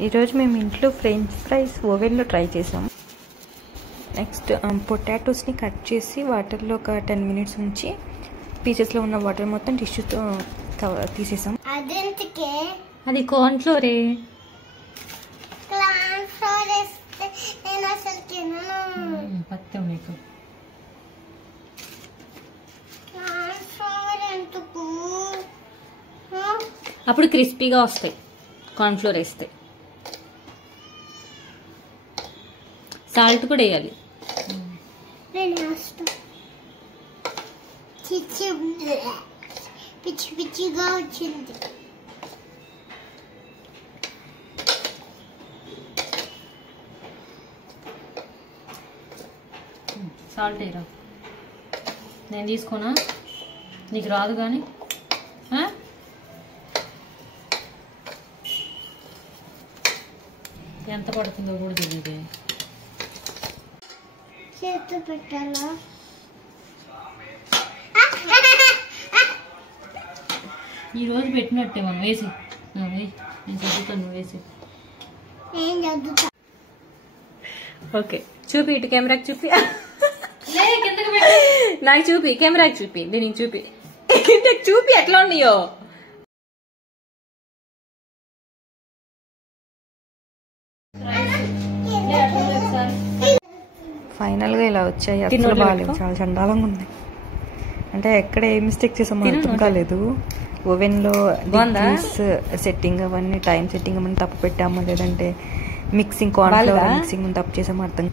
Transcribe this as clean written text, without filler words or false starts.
ఈరోజు మేము ఇంట్లో ఫ్రెంచ్ ఫ్రైస్ ఓవెన్లో ట్రై చేసాం. నెక్స్ట్ పొటాటోస్ని కట్ చేసి వాటర్లో ఒక 10 minutes ఉంచి పీసెస్లో ఉన్న వాటర్ మొత్తం టిష్యూతో తీసేసాం. అది కార్న్ ఫ్లోరే. పత్యం నీకు అప్పుడు క్రిస్పీగా వస్తాయి కార్న్ ఫ్లోర్ వేస్తే. సాల్ట్ కూడా వేయాలి. పిచ్చి పిచ్చిగా వచ్చింది. సాల్ట్ వేయరా, నేను తీసుకోనా, నీకు రాదు కానీ. ఎంత పడుతుందో కూడా తెలియదు. చేతు పెట్టాలా? ఈరోజు పెట్టినట్టే మనం వేసి. నేను చదువుతాను, వేసి. ఓకే చూపి, ఇటు కెమెరాకి చూపి. నాకు చూపి, కెమెరాకి చూపి, దీనికి చూపి, చూపి ఎట్లా ఉన్నాయో. ఫైనల్గా ఇలా వచ్చాయి. అసలు బాగాలేదు, చాలా చండాలంగా ఉంది. అంటే ఎక్కడ ఏ మిస్టేక్ చేసామో అర్థం కాలేదు. ఓవెన్లో సెట్టింగ్ అవన్నీ, టైం సెట్టింగ్ అవన్నీ తప్పు పెట్టాము, లేదంటే మిక్సింగ్ కార్న్ ఫ్లోర్ మిక్సింగ్ తప్పు చేసామో అర్థం